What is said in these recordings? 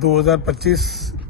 2025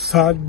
7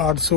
800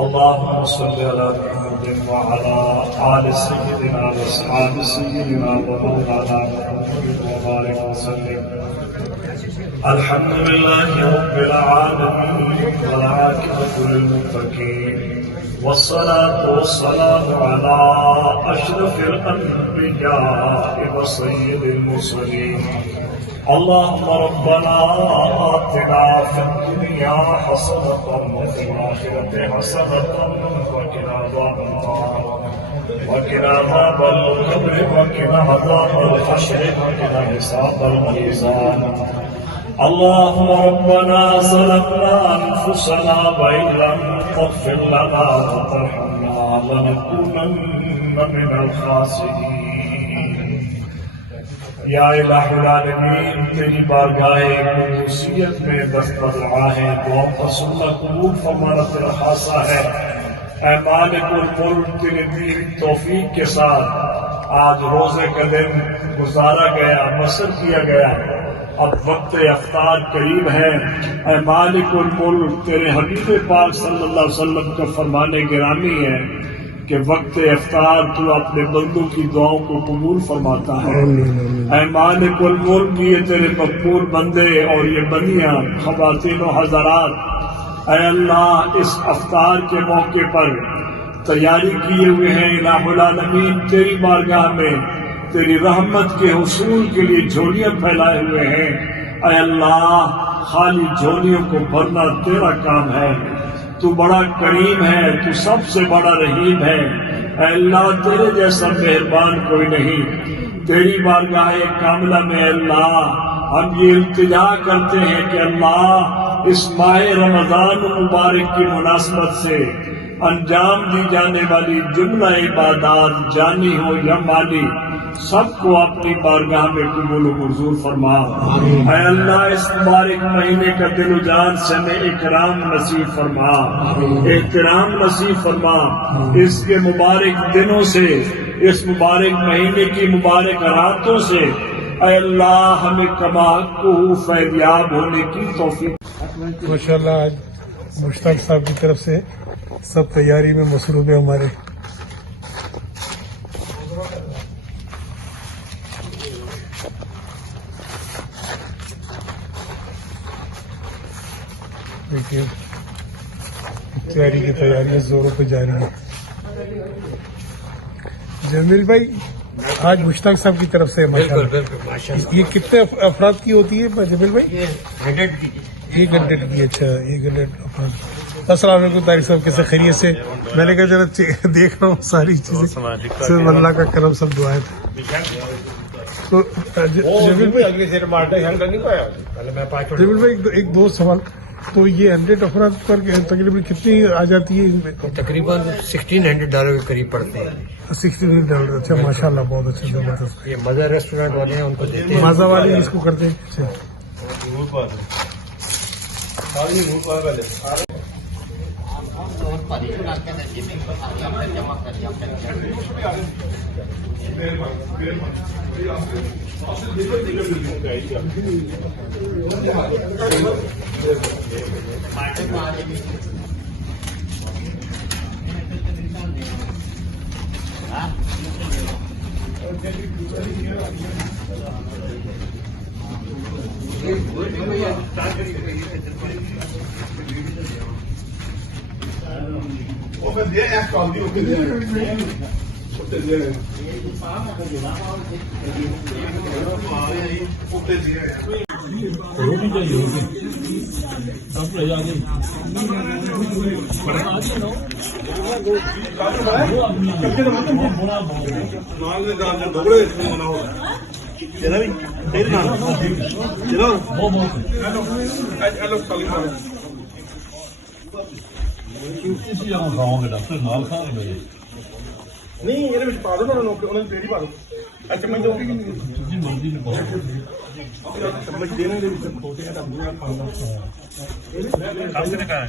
اللهم صل على محمد وعلى آل سيدنا وأصحاب سيدنا ومولانا محمد وبارك وسلم. الحمد لله رب العالمين والعاقبة للمتقين، والصلاة والسلام على أشرف الأنبياء وسيد المرسلين. اللهم ربنا آتنا في الدنيا حسنة وفي الآخرة حسنة وقنا عذاب النار، وقنا عذاب القبر، وقنا عذاب الحشر، وقنا حساب الميزان. اللهم ربنا ظلمنا أنفسنا وإن لم تغفر لنا وترحمنا لنكونن من الخاسرين. یا الہ العالمین، تیری بارگاہ قدوسیت میں دستر دعا ہے، دعا پر سننا قبول فرمانا تیرا خاصہ ہے۔ اے مالک الملک، تیرے دین توفیق کے ساتھ آج روزے کا دن گزارا گیا، بسر کیا گیا، اب وقت افطار قریب ہے۔ اے مالک الملک، تیرے حبیب پاک صلی اللہ علیہ وسلم کا فرمان گرامی ہے کہ وقت افطار تو اپنے بندوں کی دعاؤں کو قبول فرماتا ہے۔ اے مالک الملک، یہ تیرے مقبول بندے اور یہ بندیاں، خواتین و حضرات، اے اللہ اس افطار کے موقع پر تیاری کیے ہوئے ہیں، الہ العالمین تیری بارگاہ میں تیری رحمت کے حصول کے لیے جھولیاں پھیلائے ہوئے ہیں۔ اے اللہ، خالی جھولیوں کو بھرنا تیرا کام ہے۔ تو بڑا کریم ہے، تو سب سے بڑا رحیم ہے۔ اے اللہ، تیرے جیسا مہربان کوئی نہیں۔ تیری بارگاہ کاملہ میں اللہ ہم یہ التجا کرتے ہیں کہ اللہ اس ماہ رمضان مبارک کی مناسبت سے انجام دی جانے والی جملہ عبادات جانی ہو یا مالی، سب کو اپنی بارگاہ میں قبول و منظور فرما۔ اے اللہ اس مبارک مہینے کا دل و جان سے ہمیں اکرام نصیب فرما، احترام نصیب فرما۔ اس کے مبارک دنوں سے، اس مبارک مہینے کی مبارک راتوں سے اے اللہ ہمیں کما کو فیضیاب ہونے کی توفیق۔ ماشاءاللہ آج مشتاق صاحب کی طرف سے سب تیاری میں مصروف ہے ہمارے۔ دیکھیے افطاری کی تیاریاں زوروں پہ جاری ہیں۔ جمیل بھائی آج مشتاق صاحب کی طرف سے ماشاءاللہ یہ کتنے افراد کی ہوتی ہے جمیل بھائی؟ 100 کی۔ اچھا 100 افراد۔ السلام علیکم طارق صاحب، کیسے خیریت سے؟ میں نے کہا ذرا دیکھ رہا ہوں ساری چیزیں، صرف اللہ کا کرم سب دعائیں تھے۔ تو جمیل بھائی ایک دو سوال، تو یہ 100 افراد پر تقریباً کتنی آ جاتی ہے؟ تقریباً $1600 کے قریب پڑتے ہیں۔ $1600۔ اچھا ماشاء اللہ، بہت اچھا، زبردست۔ یہ مزہ ریسٹورینٹ والے ہیں ان کو دیتے ہیں، مازا والے اس کو کرتے ہیں۔ اچھا ਨਹੀਂ ਇਹਦੇ ਵਿੱਚ ਪਾ ਦਿਓ ਉਹਨਾਂ ਨੂੰ ਪੇੜ ਹੀ ਪਾ ਦਿਓ। ਚਮਚ ਦਿਓ ਤੁਸੀਂ ਮਰਜ਼ੀ ਨੂੰ ਪਾਓ, ਚਮਚ ਦੇਣੇ ਦੇ ਵਿੱਚ ਛੋਟੇ ਜਿਹਾ ਡੱਬਾ ਪਾਉਂਦਾ ਕਾਫੀ ਨੇ ਕਹਾ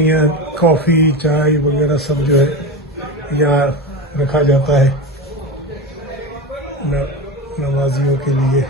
یہاں کافی چائے وغیرہ سب جو ہے یہاں رکھا جاتا ہے نمازیوں کے لیے۔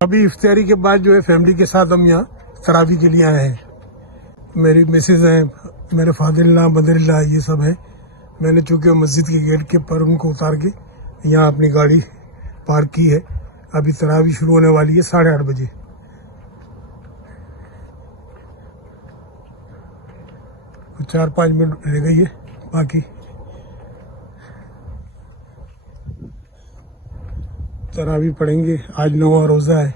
ابھی افطاری کے بعد جو ہے فیملی کے ساتھ ہم یہاں تراویح کے لیے آئے ہیں۔ میری مسز ہیں، میرے فادر اللہ مدر اللہ یہ سب ہیں۔ میں نے چونکہ مسجد کے گیٹ کے پر ان کو اتار کے یہاں اپنی گاڑی پارک کی ہے۔ ابھی تراویح شروع ہونے والی ہے 8:30 بجے۔ 4-5 منٹ رہ گئی ہے باقی۔ تراویح پڑھیں گے، آج 9واں روزہ ہے۔